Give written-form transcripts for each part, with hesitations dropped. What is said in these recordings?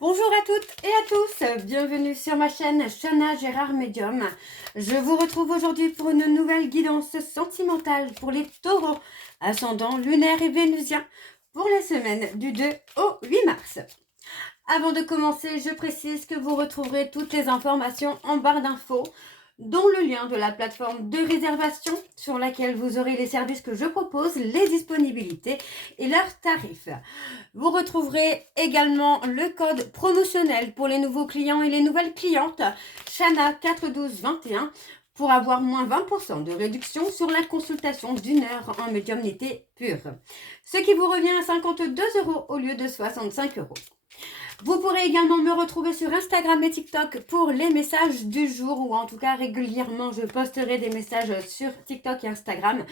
Bonjour à toutes et à tous, bienvenue sur ma chaîne Shana Gérard Medium. Je vous retrouve aujourd'hui pour une nouvelle guidance sentimentale pour les taureaux, ascendant lunaire et vénusien, pour la semaine du 2 au 8 mars. Avant de commencer, je précise que vous retrouverez toutes les informations en barre d'infos, dont le lien de la plateforme de réservation sur laquelle vous aurez les services que je propose, les disponibilités et leurs tarifs. Vous retrouverez également le code promotionnel pour les nouveaux clients et les nouvelles clientes, Shana 41221, pour avoir moins 20% de réduction sur la consultation d'une heure en médiumnité pure, ce qui vous revient à 52 € au lieu de 65 €. Vous pourrez également me retrouver sur Instagram et TikTok pour les messages du jour, ou en tout cas régulièrement je posterai des messages sur TikTok et Instagram.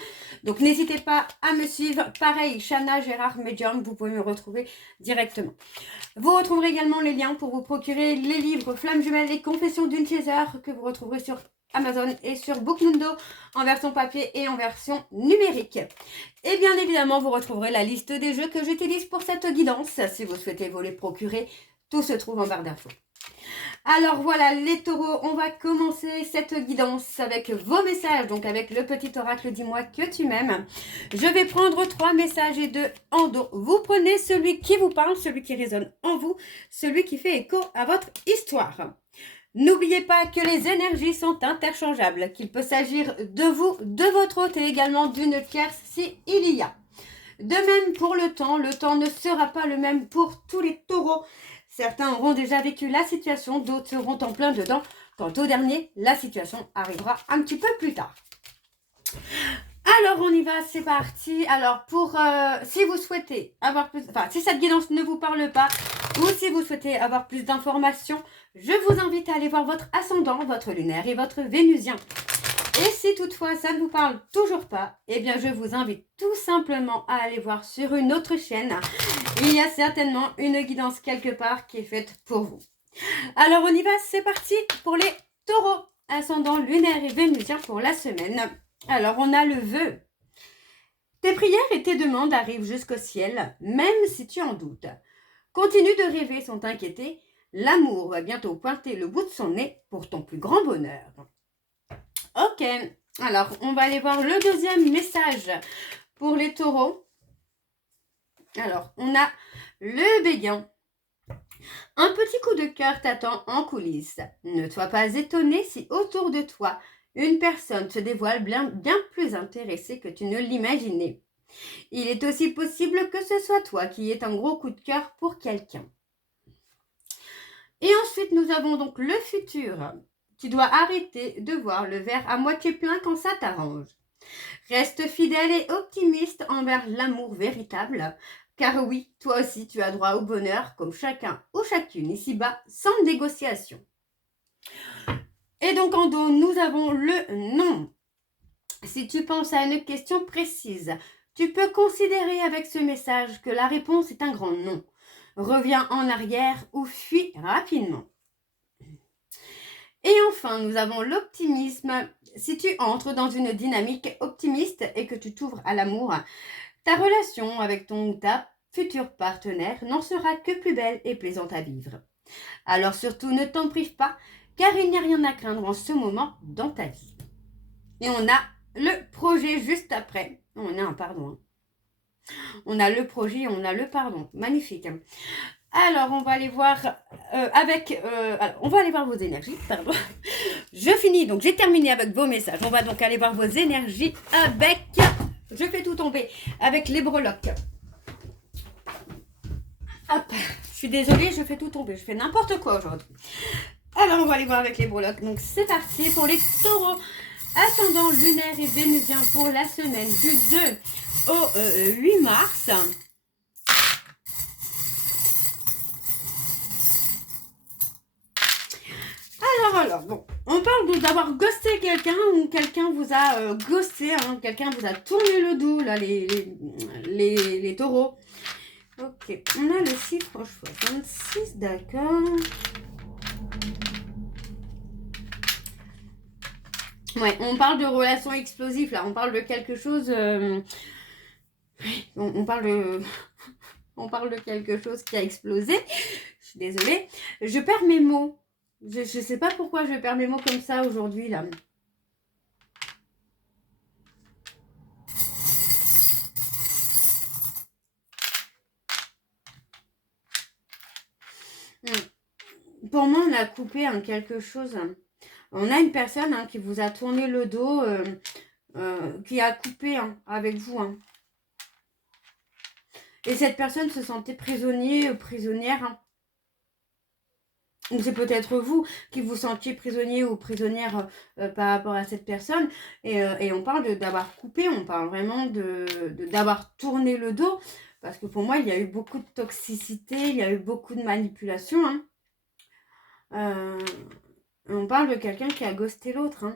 Donc n'hésitez pas à me suivre. Pareil, Shana Gérard Medium, vous pouvez me retrouver directement. Vous retrouverez également les liens pour vous procurer les livres Flammes jumelles et Confessions d'une chaser que vous retrouverez sur Amazon et sur Bookmundo en version papier et en version numérique. Et bien évidemment, vous retrouverez la liste des jeux que j'utilise pour cette guidance. Si vous souhaitez vous les procurer, tout se trouve en barre d'infos. Alors voilà les taureaux, on va commencer cette guidance avec vos messages, donc avec le petit oracle dis-moi que tu m'aimes. Je vais prendre 3 messages et 2 en dos. Vous prenez celui qui vous parle, celui qui résonne en vous, celui qui fait écho à votre histoire. N'oubliez pas que les énergies sont interchangeables, qu'il peut s'agir de vous, de votre hôte et également d'une tierce si il y a. De même pour le temps ne sera pas le même pour tous les taureaux. Certains auront déjà vécu la situation, d'autres seront en plein dedans. Quant au dernier, la situation arrivera un petit peu plus tard. Alors on y va, c'est parti. Alors si vous souhaitez avoir plus, si cette guidance ne vous parle pas, ou si vous souhaitez avoir plus d'informations, je vous invite à aller voir votre ascendant, votre lunaire et votre vénusien. Et si toutefois ça ne vous parle toujours pas, eh bien je vous invite tout simplement à aller voir sur une autre chaîne. Il y a certainement une guidance quelque part qui est faite pour vous. Alors on y va, c'est parti pour les taureaux, ascendant lunaire et vénusien pour la semaine. Alors on a le vœu. Tes prières et tes demandes arrivent jusqu'au ciel, même si tu en doutes. Continue de rêver sans t'inquiéter, l'amour va bientôt pointer le bout de son nez pour ton plus grand bonheur. Ok, alors on va aller voir le deuxième message pour les taureaux. Alors, on a le béguin. Un petit coup de cœur t'attend en coulisses. Ne sois pas étonné si autour de toi, une personne se dévoile bien plus intéressée que tu ne l'imaginais. Il est aussi possible que ce soit toi qui aies un gros coup de cœur pour quelqu'un. Et ensuite, nous avons donc le futur. Tu dois arrêter de voir le verre à moitié plein quand ça t'arrange. Reste fidèle et optimiste envers l'amour véritable, car oui, toi aussi tu as droit au bonheur comme chacun ou chacune ici-bas sans négociation. Et donc en dos, nous avons le non. Si tu penses à une question précise, tu peux considérer avec ce message que la réponse est un grand non. Reviens en arrière ou fuis rapidement. Et enfin, nous avons l'optimisme. Si tu entres dans une dynamique optimiste et que tu t'ouvres à l'amour, ta relation avec ton ou ta futur partenaire n'en sera que plus belle et plaisante à vivre. Alors surtout, ne t'en prive pas, car il n'y a rien à craindre en ce moment dans ta vie. Et on a le projet juste après. On a un pardon. On a le projet et on a le pardon. Magnifique. Alors, on va aller voir on va aller voir vos énergies, pardon. Je finis, donc j'ai terminé avec vos messages. On va donc aller voir vos énergies avec, je fais tout tomber, avec les breloques. Hop, je suis désolée, je fais tout tomber, je fais n'importe quoi aujourd'hui. Alors, on va aller voir avec les breloques. Donc, c'est parti pour les taureaux, ascendant lunaire et vénusien pour la semaine du 2 au 8 mars. Alors, bon, on parle d'avoir ghosté quelqu'un ou quelqu'un vous a ghosté, hein, quelqu'un vous a tourné le dos, là, les taureaux. Ok, on a le chiffre 66, d'accord. Ouais, on parle de relations explosives, là, on parle de quelque chose... on parle de... On parle de quelque chose qui a explosé. Je suis désolée. Je perds mes mots. Je ne sais pas pourquoi je perds mes mots comme ça aujourd'hui, là. Pour moi, on a coupé quelque chose. On a une personne qui vous a tourné le dos, qui a coupé avec vous. Et cette personne se sentait prisonnier ou prisonnière. Ou c'est peut-être vous qui vous sentiez prisonnier ou prisonnière par rapport à cette personne. Et on parle d'avoir coupé, on parle vraiment d'avoir tourné le dos. Parce que pour moi, il y a eu beaucoup de toxicité, il y a eu beaucoup de manipulation. On parle de quelqu'un qui a ghosté l'autre.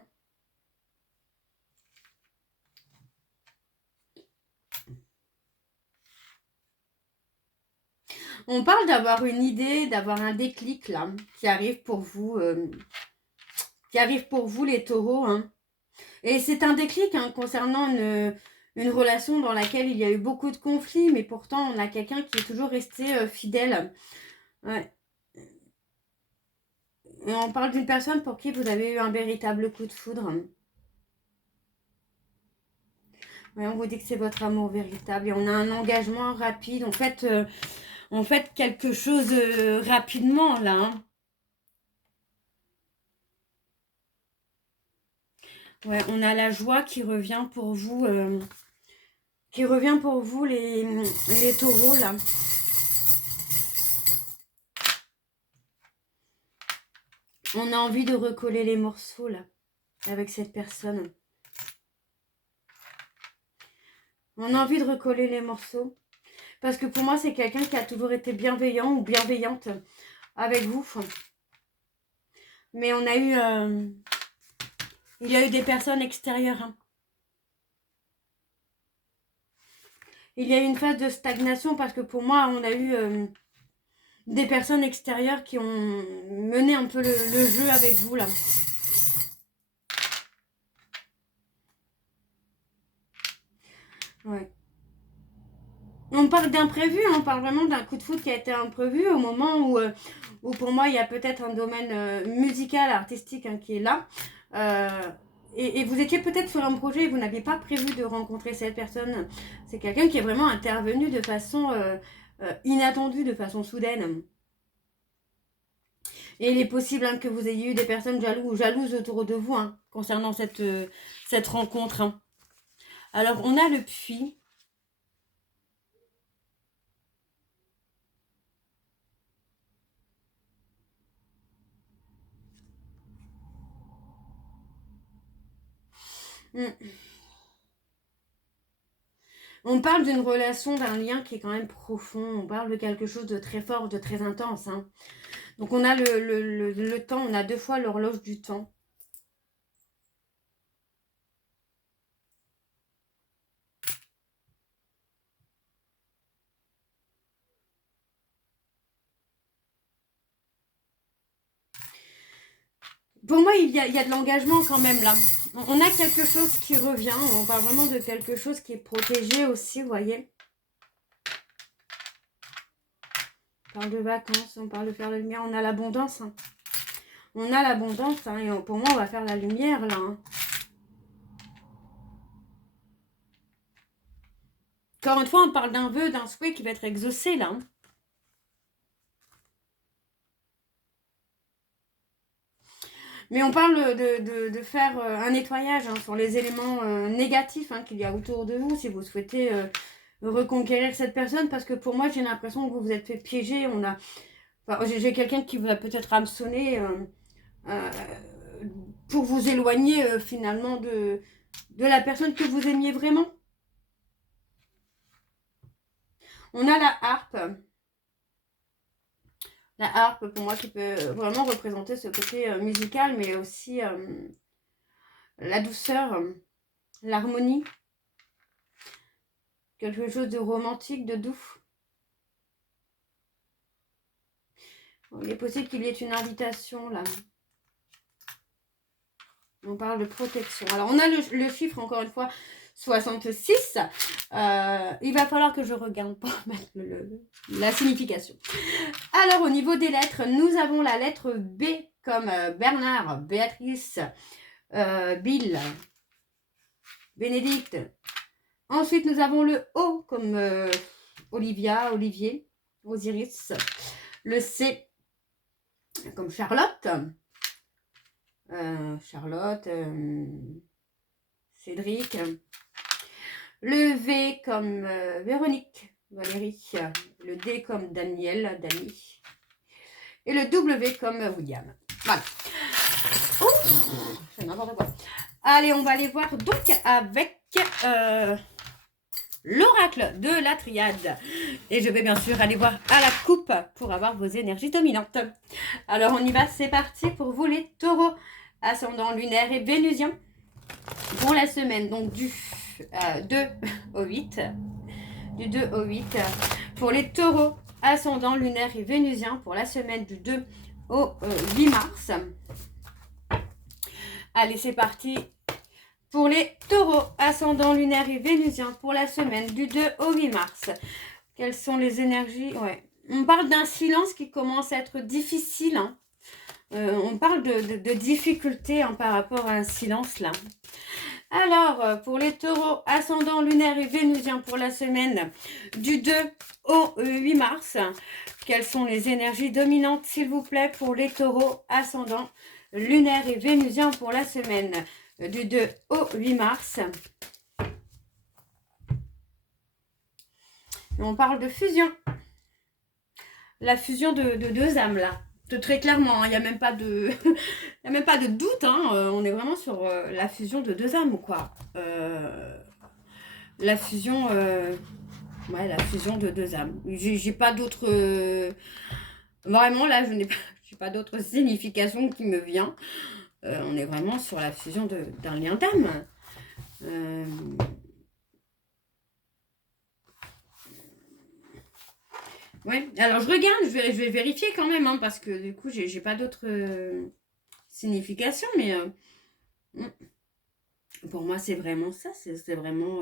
On parle d'avoir une idée, d'avoir un déclic là, qui arrive pour vous, les taureaux. Et c'est un déclic concernant une relation dans laquelle il y a eu beaucoup de conflits, mais pourtant on a quelqu'un qui est toujours resté fidèle. Ouais. Et on parle d'une personne pour qui vous avez eu un véritable coup de foudre. Ouais, on vous dit que c'est votre amour véritable et on a un engagement rapide. On fait quelque chose rapidement là. Ouais, on a la joie qui revient pour vous. Les taureaux là. On a envie de recoller les morceaux là avec cette personne. On a envie de recoller les morceaux. Parce que pour moi, c'est quelqu'un qui a toujours été bienveillant ou bienveillante avec vous. Mais on a eu... il y a eu des personnes extérieures. Il y a eu une phase de stagnation parce que pour moi, on a eu des personnes extérieures qui ont mené un peu le jeu avec vous là. Ouais. On parle d'imprévu, on parle vraiment d'un coup de foudre qui a été imprévu au moment où pour moi il y a peut-être un domaine musical, artistique qui est là. Et vous étiez peut-être sur un projet et vous n'aviez pas prévu de rencontrer cette personne. C'est quelqu'un qui est vraiment intervenu de façon inattendue, de façon soudaine. Et il est possible que vous ayez eu des personnes jalouses autour de vous concernant cette rencontre. Alors on a le puits. On parle d'une relation, d'un lien qui est quand même profond. On parle de quelque chose de très fort, de très intense. Donc on a le temps, on a 2 fois l'horloge du temps. Pour moi, il y a de l'engagement quand même là. On a quelque chose qui revient. On parle vraiment de quelque chose qui est protégé aussi, vous voyez. On parle de vacances, on parle de faire la lumière. On a l'abondance. On a l'abondance. Et pour moi, on va faire la lumière là. Encore une fois, on parle d'un vœu, d'un souhait qui va être exaucé là. Mais on parle de faire un nettoyage sur les éléments négatifs qu'il y a autour de vous, si vous souhaitez reconquérir cette personne. Parce que pour moi, j'ai l'impression que vous vous êtes fait piéger. J'ai quelqu'un qui va peut-être hameçonner pour vous éloigner finalement de la personne que vous aimiez vraiment. On a la harpe. La harpe, pour moi, qui peut vraiment représenter ce côté musical, mais aussi la douceur, l'harmonie. Quelque chose de romantique, de doux. Il est possible qu'il y ait une invitation, là. On parle de protection. Alors, on a le chiffre, encore une fois, 66. Il va falloir que je regarde pour mettre la signification. Alors, au niveau des lettres, nous avons la lettre B comme Bernard, Béatrice, Bill, Bénédicte. Ensuite, nous avons le O comme Olivia, Olivier, Osiris. Le C comme Charlotte. Charlotte, Cédric. Le V comme Véronique, Valérie. Le D comme Daniel, Dani. Et le W comme William. Voilà. C'est n'importe quoi. Allez, on va aller voir donc avec l'oracle de la triade. Et je vais bien sûr aller voir à la coupe pour avoir vos énergies dominantes. Alors, on y va. C'est parti pour vous les taureaux. Ascendant lunaire et vénusien. Pour la semaine, donc du 2 au 8. Du 2 au 8. Pour les taureaux, ascendant lunaire et vénusien. Pour la semaine du 2 au 8 mars. Allez, c'est parti. Pour les taureaux, ascendant lunaire et vénusien, pour la semaine du 2 au 8 mars. Quelles sont les énergies? Ouais. On parle d'un silence qui commence à être difficile. Hein. On parle de difficultés hein, par rapport à un silence là. Alors, pour les taureaux, ascendant lunaire et vénusien, pour la semaine du 2 au 8 mars. Quelles sont les énergies dominantes, s'il vous plaît, pour les taureaux, ascendant lunaire et vénusien, pour la semaine du 2 au 8 mars. Et on parle de fusion. La fusion de deux âmes, là. Très clairement, il n'y a même pas de il y a même pas de doute. Hein, on est vraiment sur la fusion de deux âmes, quoi. La fusion... ouais, la fusion de deux âmes. J'ai pas d'autre... vraiment, là, je n'ai pas d'autre signification qui me vient. On est vraiment sur la fusion d'un lien d'âme. Ouais, alors je regarde, je vais vérifier quand même, hein, parce que du coup, j'ai pas d'autre signification, mais pour moi, c'est vraiment ça. C'est vraiment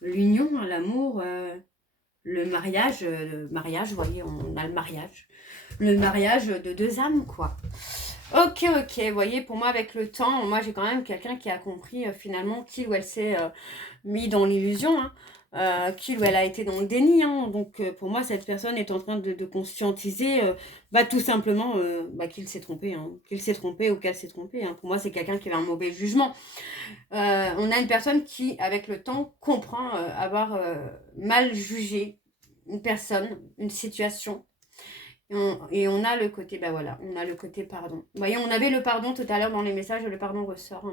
l'union, l'amour, le mariage. Vous voyez, on a le mariage. Le mariage de deux âmes, quoi. Ok, vous voyez, pour moi, avec le temps, moi, j'ai quand même quelqu'un qui a compris finalement qui ou elle s'est mis dans l'illusion, hein, qui ou elle a été dans le déni. Hein. Donc, pour moi, cette personne est en train de conscientiser tout simplement qu'il s'est trompé, hein, qu'il s'est trompé ou qu'elle s'est trompée. Hein. Pour moi, c'est quelqu'un qui a un mauvais jugement. On a une personne qui, avec le temps, comprend avoir mal jugé une personne, une situation. Et on a le côté, voilà, on a le côté pardon. Vous voyez, on avait le pardon tout à l'heure dans les messages, le pardon ressort.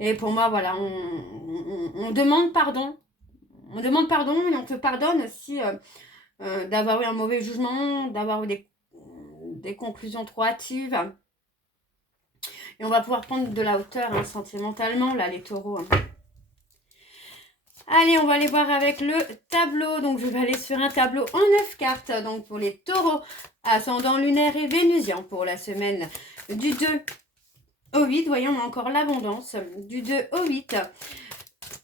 Et pour moi, voilà, on demande pardon. On demande pardon et on te pardonne aussi d'avoir eu un mauvais jugement, d'avoir eu des conclusions trop hâtives. Et on va pouvoir prendre de la hauteur hein, sentimentalement, là, les taureaux. Hein. Allez, on va aller voir avec le tableau. Donc, je vais aller sur un tableau en 9 cartes. Donc, pour les taureaux, ascendant lunaire et vénusien pour la semaine du 2 au 8. Voyons, on a encore l'abondance. Du 2 au 8.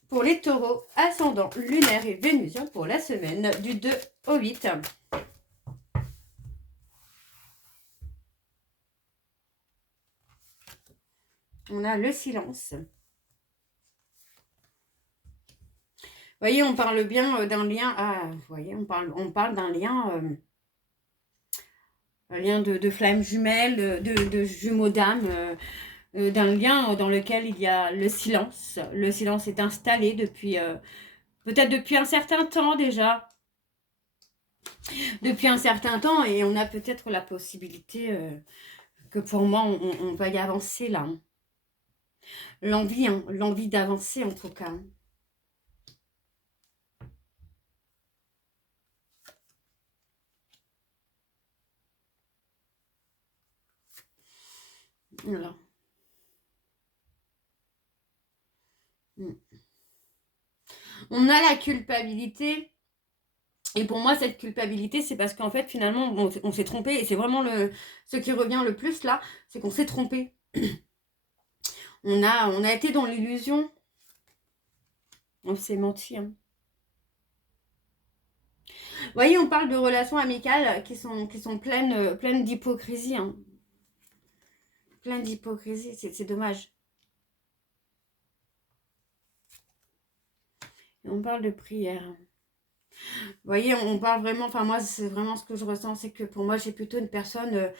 Pour les taureaux, ascendant lunaire et vénusien pour la semaine du 2 au 8. On a le silence. Vous voyez, on parle bien d'un lien. Ah, vous voyez, on parle d'un lien. Un lien de flammes jumelles, de jumeaux d'âme. D'un lien dans lequel il y a le silence. Le silence est installé depuis. Peut-être depuis un certain temps déjà. Depuis un certain temps. Et on a peut-être la possibilité que pour moi, on va y avancer là. Hein. L'envie d'avancer en tout cas. Voilà. On a la culpabilité. Et pour moi, cette culpabilité, c'est parce qu'en fait, finalement, on s'est trompé. Et c'est vraiment ce qui revient le plus là, c'est qu'on s'est trompé. On a été dans l'illusion On s'est menti, hein. Vous voyez, on parle de relations amicales qui sont pleines d'hypocrisie, hein. Pleines d'hypocrisie, c'est dommage. Et on parle de prière. Vous voyez, on parle vraiment, enfin moi, c'est vraiment ce que je ressens, c'est que pour moi, j'ai plutôt une personne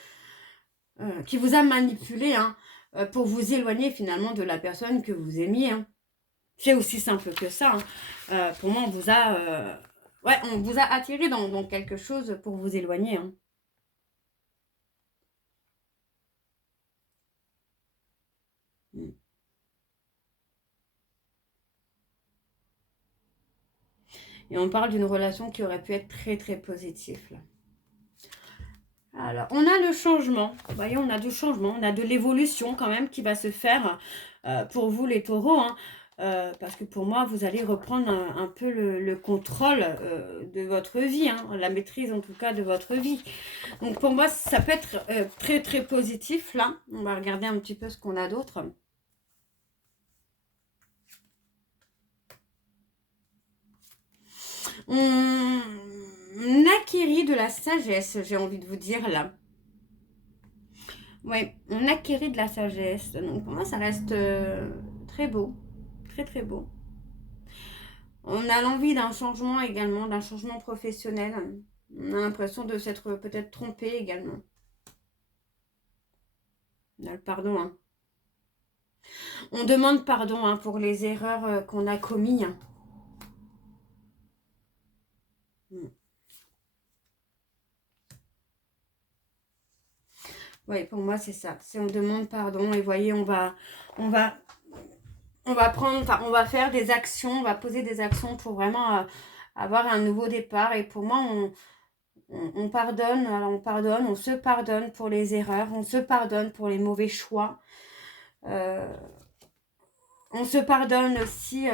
qui vous a manipulé, hein, pour vous éloigner finalement de la personne que vous aimiez, hein. C'est aussi simple que ça, hein. Pour moi, on vous a attiré dans quelque chose pour vous éloigner, hein. Mm. Et on parle d'une relation qui aurait pu être très très positive, là. Alors, on a le changement. Vous voyez, on a du changement, on a de l'évolution quand même qui va se faire pour vous les taureaux, hein. Parce que pour moi, vous allez reprendre un peu le contrôle de votre vie, hein, la maîtrise en tout cas de votre vie. Donc pour moi, ça peut être très très positif là. On va regarder un petit peu ce qu'on a d'autre. On acquérit de la sagesse, j'ai envie de vous dire là. Oui, on acquérit de la sagesse. Donc pour moi, ça reste très beau. Très très beau. On a l'envie d'un changement également, d'un changement professionnel. On a l'impression de s'être peut-être trompé également. On a le pardon, hein. On demande pardon, hein, pour les erreurs qu'on a commises, hein. Oui, pour moi, c'est ça. C'est on demande pardon et voyez, on va, on va prendre, enfin, on va faire des actions, on va poser des actions pour vraiment avoir un nouveau départ. Et pour moi, on pardonne, on pardonne, on se pardonne pour les erreurs, on se pardonne pour les mauvais choix. On se pardonne aussi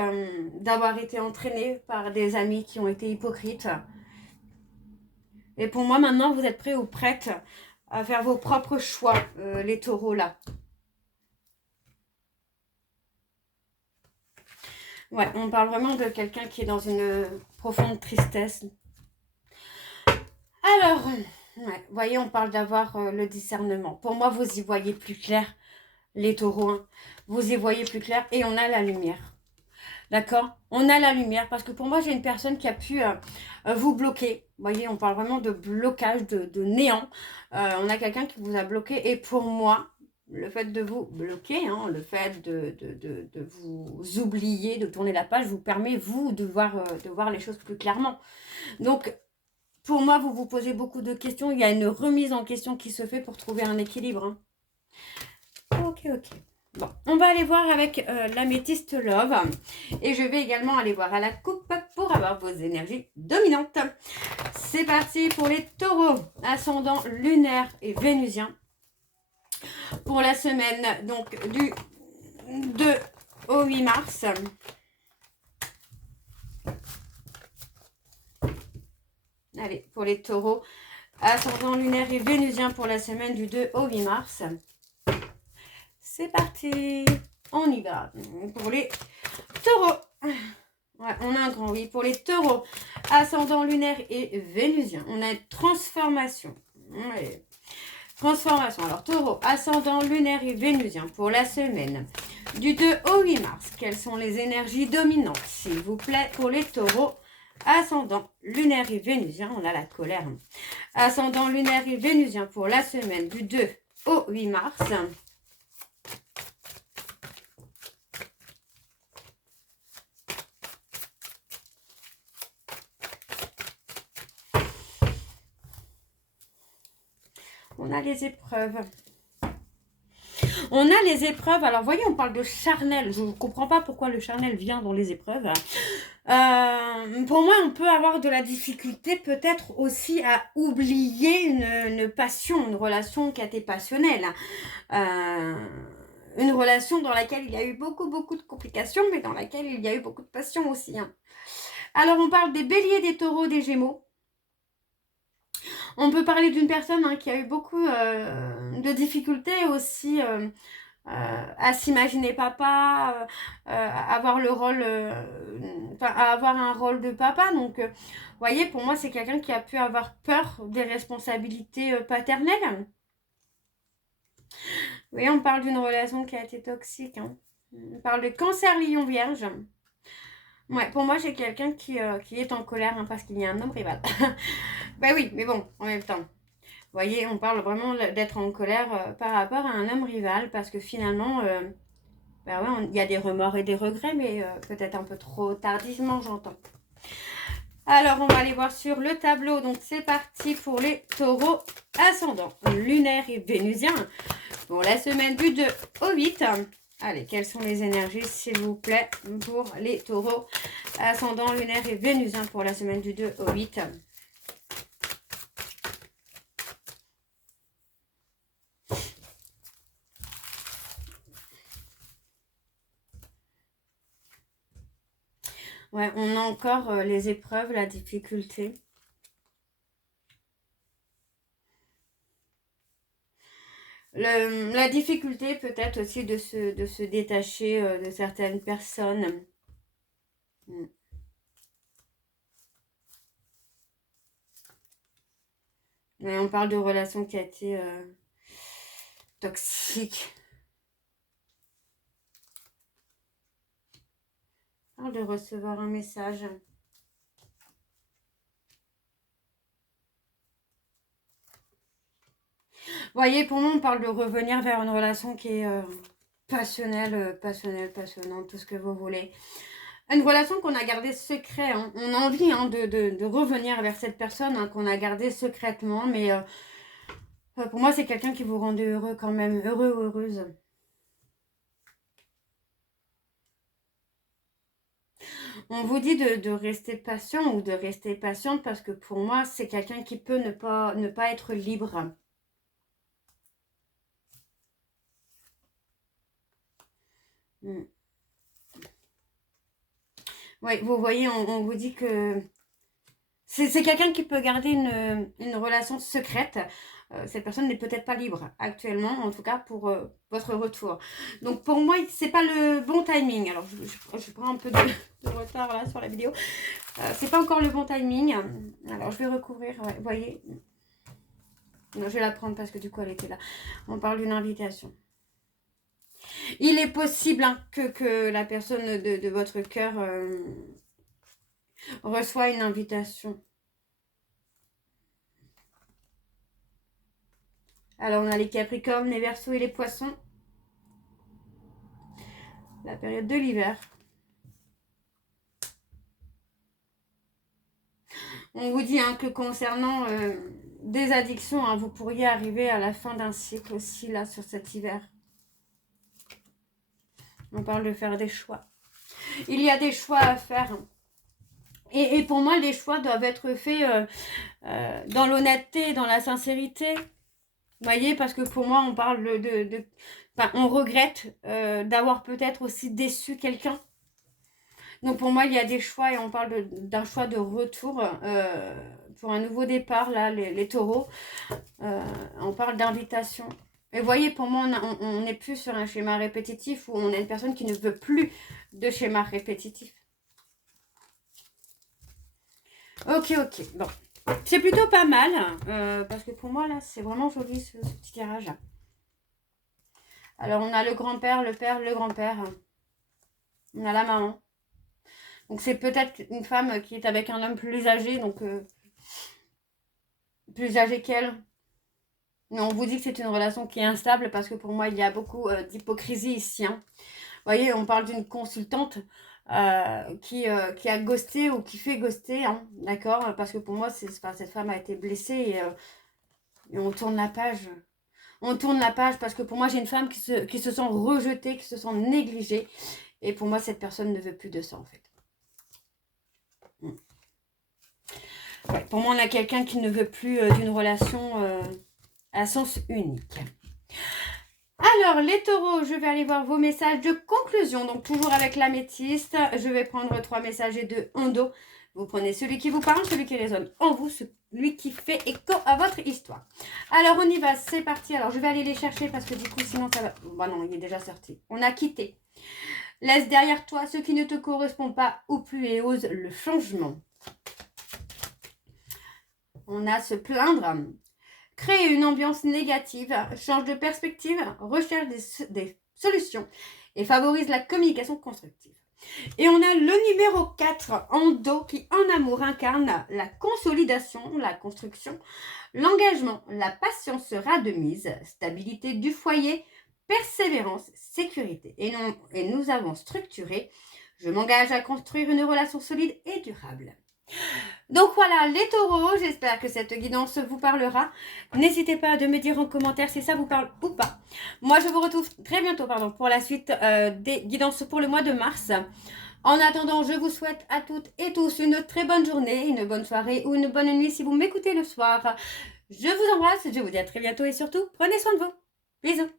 d'avoir été entraîné par des amis qui ont été hypocrites. Et pour moi, maintenant, vous êtes prêts ou prêtes à faire vos propres choix, les taureaux là. Ouais, on parle vraiment de quelqu'un qui est dans une profonde tristesse. Alors, ouais, voyez, on parle d'avoir le discernement. Pour moi, vous y voyez plus clair, les taureaux, hein. Vous y voyez plus clair et on a la lumière. D'accord? On a la lumière parce que pour moi, j'ai une personne qui a pu vous bloquer. Vous voyez, on parle vraiment de blocage, de néant. On a quelqu'un qui vous a bloqué et pour moi, le fait de vous bloquer, hein, le fait de vous oublier, de tourner la page, vous permet, vous, de voir les choses plus clairement. Donc, pour moi, vous vous posez beaucoup de questions. Il y a une remise en question qui se fait pour trouver un équilibre, hein. Ok. Bon, on va aller voir avec l'améthyste Love. Et je vais également aller voir à la coupe pour avoir vos énergies dominantes. C'est parti pour les taureaux, ascendant lunaire et vénusien. Pour la semaine, donc du 2 au 8 mars. Allez, pour les taureaux, ascendant lunaire et vénusien pour la semaine du 2 au 8 mars. C'est parti, on y va. Pour les taureaux, ouais, on a un grand oui. Pour les taureaux, ascendant lunaire et vénusien, on a une transformation. Ouais. Transformation. Alors, taureau, ascendant lunaire et vénusien pour la semaine du 2 au 8 mars. Quelles sont les énergies dominantes, s'il vous plaît, pour les taureaux, ascendant lunaire et vénusien? On a la colère. Ascendant lunaire et vénusien pour la semaine du 2 au 8 mars. On a les épreuves. On a les épreuves. Alors, voyez, on parle de charnel. Je ne comprends pas pourquoi le charnel vient dans les épreuves. Pour moi, on peut avoir de la difficulté peut-être aussi à oublier une passion, une relation qui a été passionnelle. Une relation dans laquelle il y a eu beaucoup de complications, mais dans laquelle il y a eu beaucoup de passion aussi, hein. Alors, on parle des béliers, des taureaux, des gémeaux. On peut parler d'une personne, hein, qui a eu beaucoup de difficultés aussi à s'imaginer papa, avoir le rôle, avoir un rôle de papa. Donc, vous voyez, pour moi, c'est quelqu'un qui a pu avoir peur des responsabilités paternelles. Vous voyez, on parle d'une relation qui a été toxique. Hein. On parle de cancer lion vierge. Ouais, pour moi, j'ai quelqu'un qui est en colère parce qu'il y a un homme rival. Ben oui, mais bon, en même temps. Vous voyez, on parle vraiment d'être en colère par rapport à un homme rival parce que finalement, ben ouais, il y a des remords et des regrets, mais peut-être un peu trop tardivement, j'entends. Alors, on va aller voir sur le tableau. Donc, c'est parti pour les taureaux ascendants, lunaires et vénusiens. Pour la semaine du 2 au 8. Allez, quelles sont les énergies, s'il vous plaît, pour les taureaux ascendants, lunaires et vénusiens pour la semaine du 2 au 8. Ouais, on a encore les épreuves, la difficulté. La difficulté peut-être aussi de se détacher de certaines personnes. Mais on parle de relations qui a été toxiques. On parle de recevoir un message. Vous voyez, pour moi, on parle de revenir vers une relation qui est passionnelle, passionnante, tout ce que vous voulez. Une relation qu'on a gardée secret. Hein. On a envie de revenir vers cette personne qu'on a gardée secrètement, mais pour moi, c'est quelqu'un qui vous rendait heureux quand même, heureux ou heureuse. On vous dit de rester patient ou de rester patiente parce que pour moi, c'est quelqu'un qui peut ne pas être libre. Oui, vous voyez, on vous dit que c'est quelqu'un qui peut garder une relation secrète. Cette personne n'est peut-être pas libre actuellement, en tout cas pour votre retour. Donc pour moi, c'est pas le bon timing. Alors je prends un peu de retard là sur la vidéo. C'est pas encore le bon timing. Alors je vais recouvrir, ouais, vous voyez. Non, je vais la prendre parce que du coup elle était là. On parle d'une invitation. Il est possible hein, que la personne de votre cœur reçoit une invitation. Alors, on a les Capricornes, les Verseaux et les Poissons. La période de l'hiver. On vous dit hein, que concernant des addictions, hein, vous pourriez arriver à la fin d'un cycle aussi, là, sur cet hiver. On parle de faire des choix. Il y a des choix à faire. Et pour moi, les choix doivent être faits dans l'honnêteté, dans la sincérité. Vous voyez, parce que pour moi, on parle enfin, on regrette d'avoir peut-être aussi déçu quelqu'un. Donc pour moi, il y a des choix et on parle d'un choix de retour pour un nouveau départ, là, les taureaux. On parle d'invitation. Et vous voyez, pour moi, on n'est plus sur un schéma répétitif où on a une personne qui ne veut plus de schéma répétitif. Ok, bon. C'est plutôt pas mal, parce que pour moi, là, c'est vraiment joli ce petit tirage. Alors, on a le grand-père, le père, le grand-père. On a la maman. Donc, c'est peut-être une femme qui est avec un homme plus âgé, donc plus âgé qu'elle. Mais on vous dit que c'est une relation qui est instable parce que pour moi, il y a beaucoup d'hypocrisie ici. Hein. Vous voyez, on parle d'une consultante qui a ghosté ou qui fait ghoster, hein, d'accord. Parce que pour moi, cette femme a été blessée et on tourne la page. On tourne la page parce que pour moi, j'ai une femme qui se sent rejetée, qui se sent négligée. Et pour moi, cette personne ne veut plus de ça, en fait. Ouais, pour moi, on a quelqu'un qui ne veut plus d'une relation à sens unique. Alors, les taureaux, je vais aller voir vos messages de conclusion. Donc, toujours avec l'améthyste. Je vais prendre 3 messages et 2 endos Vous prenez celui qui vous parle, celui qui résonne en vous, celui qui fait écho à votre histoire. Alors, on y va, c'est parti. Alors, je vais aller les chercher parce que du coup, sinon, ça va... Bah non, il est déjà sorti. On a quitté. Laisse derrière toi ce qui ne te correspond pas ou plus et ose le changement. On a se plaindre. Créer une ambiance négative, change de perspective, recherche des solutions et favorise la communication constructive. Et on a le numéro 4 en dos qui en amour incarne la consolidation, la construction, l'engagement, la patience sera de mise, stabilité du foyer, persévérance, sécurité. Et nous avons structuré, je m'engage à construire une relation solide et durable. Donc voilà les taureaux, j'espère que cette guidance vous parlera. N'hésitez pas à me dire en commentaire si ça vous parle ou pas. Moi je vous retrouve très bientôt pour la suite des guidances pour le mois de mars. En attendant, je vous souhaite à toutes et tous une très bonne journée, une bonne soirée ou une bonne nuit si vous m'écoutez le soir. Je vous embrasse, je vous dis à très bientôt et surtout, prenez soin de vous. Bisous.